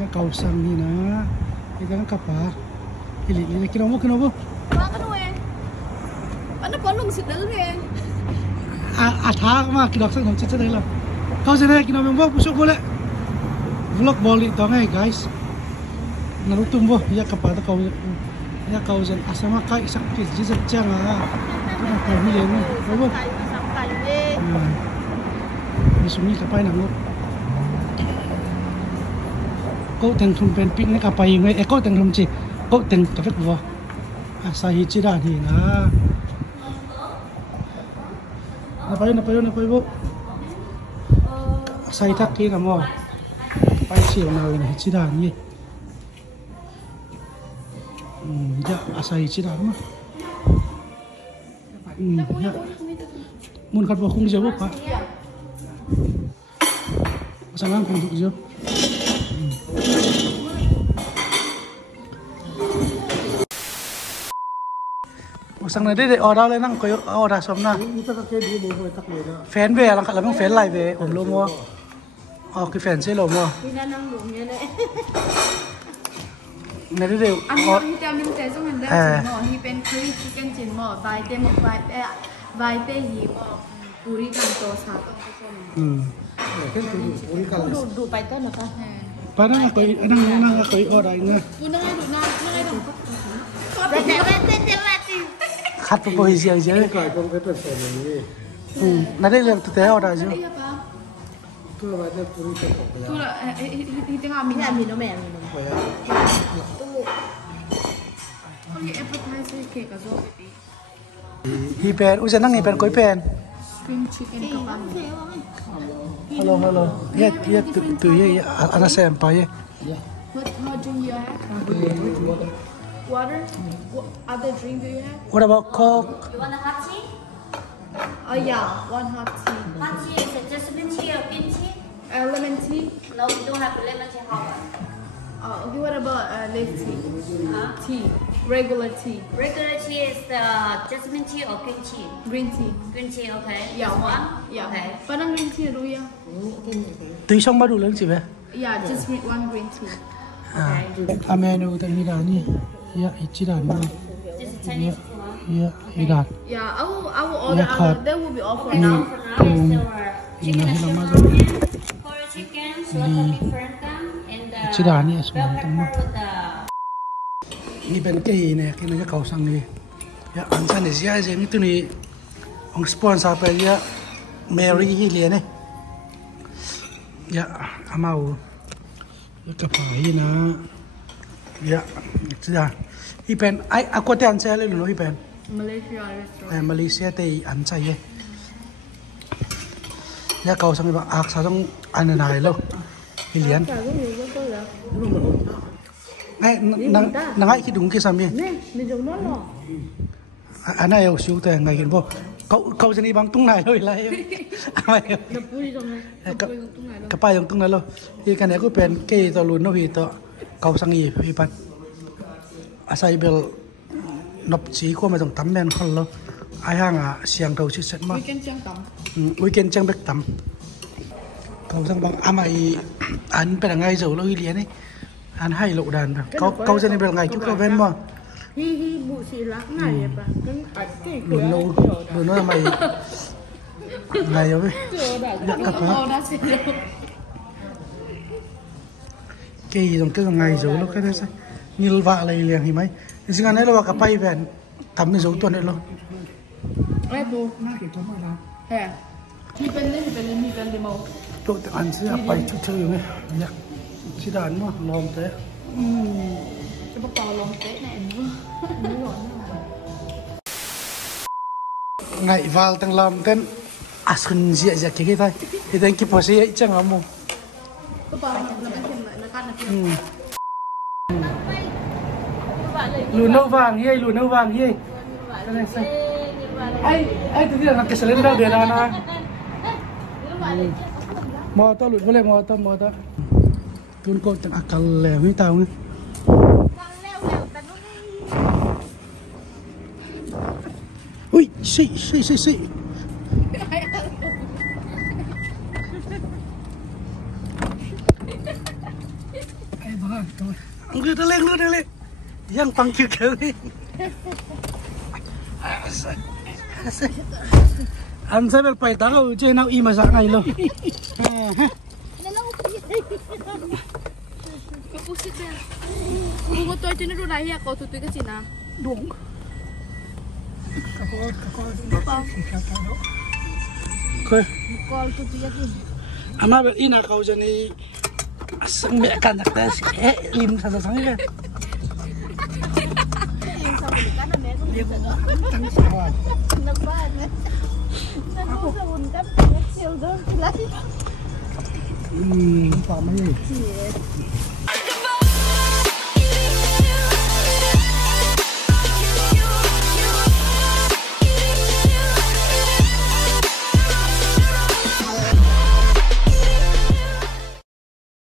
cái cầu sang đi nè cái cái cặp à cái gì cái nó cái nó ba cái nuôi nó có lông xịt đấy nghe thá mà cái đọc sang thằng chết đấy là kau sini kita membuat busuk boleh vlog boleh tau ngay guys narutum bo ya kepada kau ya kau jen asama kai sakit jizat cang ah kau kau milih ni bo di sini kapai nak kau teng thum pen pik ni kapai ngai kau teng thum chi kau teng kapet bo asahi cira ni na napayo bo sai thắt kia làm mò bay chiều nào này chỉ đàn gì dạ sai chỉ đàn mà dạ muốn cắt vào khung dầu bốc hả sang ăn khung dầu sang này để order lên năng coi order xong na fan về là làm fan lại về ổn luôn mua cái fan sẽ lộn mua này đây đều anh cho mình thấy trong hình đó chỉ mỏ thì bên curry chicken chỉ mỏ vài tên một vài tên gì mỏ curry càng to sao đủ bài tên là sao padahal năng coi order ini năng ai đủ khát vào bồi gì chứ đây là thực tế order chứ tu là tiếng Hàn mình nó mẹ mình không như appetizer kể cả rồi hi pen usen năng hi pen koi pen cream chicken hello ya tu ya ana sem pa ye what drink you have water what other drink do you have what about coke You want a hot tea? oh yeah one hot tea Hot tea is it jasmine tea or green tea? lemon tea No, we don't have lemon tea. How about? okay what about leaf tea tea regular tea Regular tea is the jasmine tea or green tea? green tea Green tea, okay. yeah This one? yeah Okay. but green tea đủ ya tùy xong bắt đủ lớn gì vậy yeah just make one green tea menu tại Mỹ Đàn nhỉ ya chỉ đàn mà This is Chinese tea, huh? Mỹ Đàn yeah I will order that will be all for And now now for now is our chicken Ashoka for chicken, slow cooking firm and chỉ đàn nhỉ bell xuống tầm pepper with the ni bên cái này cái nó cầu sang này ya anh sang này gì gì cái này ông sponsor phải ya Mary hi liền này ya amau cái phải na ya chỉ đàn hi pen ai aku tian saya le lo hi pen Malaysia restaurant Malaysia thì ăn chay ấy ya cầu sang cái bạn sao trong ăn này lâu hi liền ngay ngay khi đúng cái sao miền anh này ở siêu tệ ngày hiện vô cậu sẽ đi bằng tung này thôi là cái bài trong tung này luôn thì cái này có bên cái tàu luôn nó thì tàu cậu sang gì thì bạn asai bel nộp chỉ qua mà trong tắm men không luôn ai hàng xiang đầu chỉ set mà weekend chẳng biết tắm cậu sang bằng mày anh phải là ngay rồi lo liền ấy anh hay lộ đàn cậu sẽ đi bên ngày chút cậu ven mà hi bụ xì lắc này bà cái đồ nó là mày ngày rồi dạ cặp hả cái gì dòng cái ngày rồi nó cái đấy sao như vạ này liền thì mấy thì xin anh ấy là cặp bay về tắm cái dấu tuần đấy luôn ai bố hè mi bên đi màu tôi tự ăn sẽ bay chút chơi này dạ chỉ đàn mà lòm thế cái bắp bò lồng tết này nữa ngày vào tầng làm tên xuân dịa dịa cái thôi thì tên kịp hồi ấy chẳng lắm không bắp bò là bên trên lại là căn lùn nâu vàng ye lùn nâu vàng ye ai tự nhiên là cái sợi đâu để ra na mò to lùn boleh mò to tuôn cô chẳng akal lẹ với tao nữa ui xị Ang ganda lang, yang pangkil kali. Ang sabi pa itaw, chay na ima sa kailo. Kapusit na. Bungo to ito na rulahi ako, tutoy kasi na. Dong. Okay. Call tutoy ako. Ama ina kau jani asang me kanak tas lim sa sang ka.